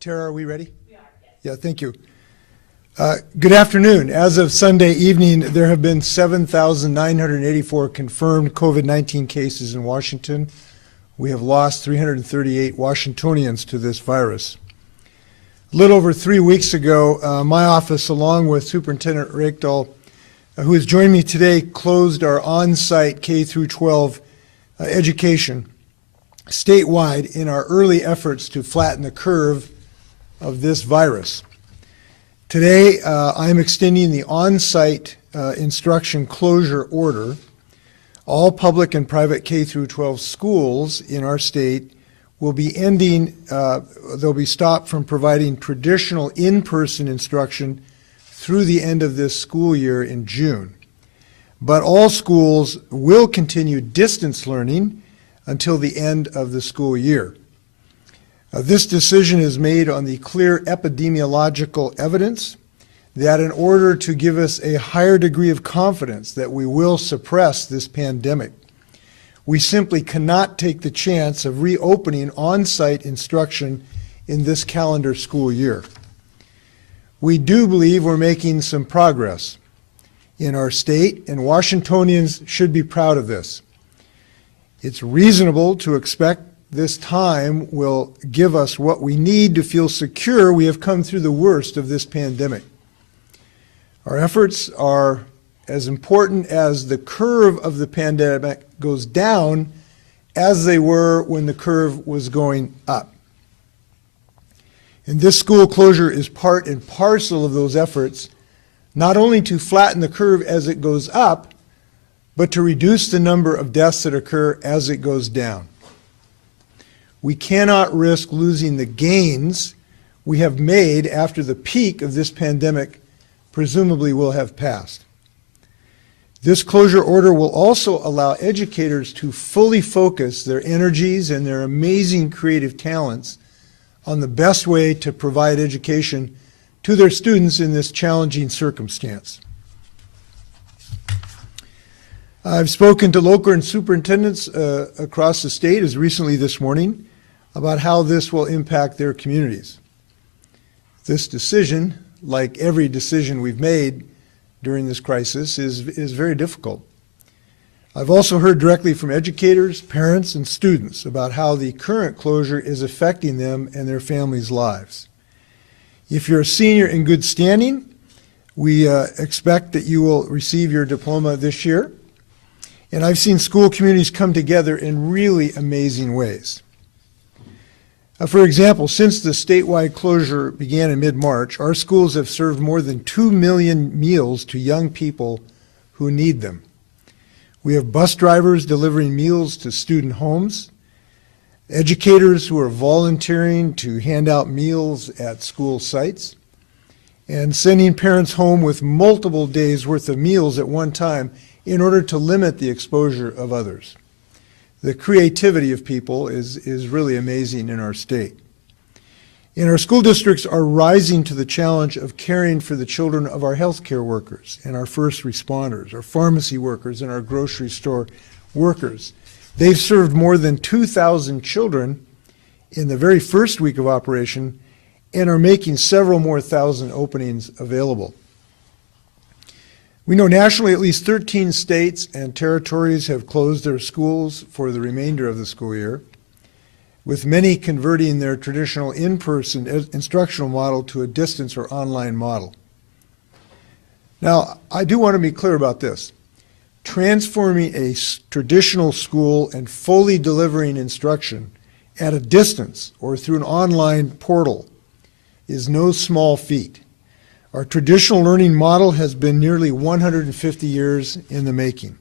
Tara, are we ready? We are, yes. Yeah, thank you. Good afternoon. As of Sunday evening, there have been 7,984 confirmed COVID-19 cases in Washington. We have lost 338 Washingtonians to this virus. A little over 3 weeks ago, my office, along with Superintendent Reykdal, who has joined me today, closed our on-site K through 12 education statewide in our early efforts to flatten the curve of this virus. Today, I am extending the on-site instruction closure order. All public and private K through 12 schools in our state will be they'll be stopped from providing traditional in-person instruction through the end of this school year in June. But all schools will continue distance learning until the end of the school year. This decision is made on the clear epidemiological evidence that in order to give us a higher degree of confidence that we will suppress this pandemic, we simply cannot take the chance of reopening on-site instruction in this calendar school year. We do believe we're making some progress in our state, and Washingtonians should be proud of this. It's reasonable to expect this time will give us what we need to feel secure we have come through the worst of this pandemic. Our efforts are as important as the curve of the pandemic goes down as they were when the curve was going up. And this school closure is part and parcel of those efforts, not only to flatten the curve as it goes up, but to reduce the number of deaths that occur as it goes down. We cannot risk losing the gains we have made after the peak of this pandemic presumably will have passed. This closure order will also allow educators to fully focus their energies and their amazing creative talents on the best way to provide education to their students in this challenging circumstance. I've spoken to local and superintendents across the state as recently this morning about how this will impact their communities. This decision, like every decision we've made during this crisis, is very difficult. I've also heard directly from educators, parents, and students about how the current closure is affecting them and their families' lives. If you're a senior in good standing, we expect that you will receive your diploma this year. And I've seen school communities come together in really amazing ways. For example, since the statewide closure began in mid-March, our schools have served more than 2 million meals to young people who need them. We have bus drivers delivering meals to student homes, educators who are volunteering to hand out meals at school sites, and sending parents home with multiple days' worth of meals at one time in order to limit the exposure of others. The creativity of people is really amazing in our state. And our school districts are rising to the challenge of caring for the children of our healthcare workers and our first responders, our pharmacy workers, and our grocery store workers. They've served more than 2,000 children in the very first week of operation and are making several more thousand openings available. We know nationally at least 13 states and territories have closed their schools for the remainder of the school year, with many converting their traditional in-person instructional model to a distance or online model. Now, I do want to be clear about this. Transforming a traditional school and fully delivering instruction at a distance or through an online portal is no small feat. Our traditional learning model has been nearly 150 years in the making.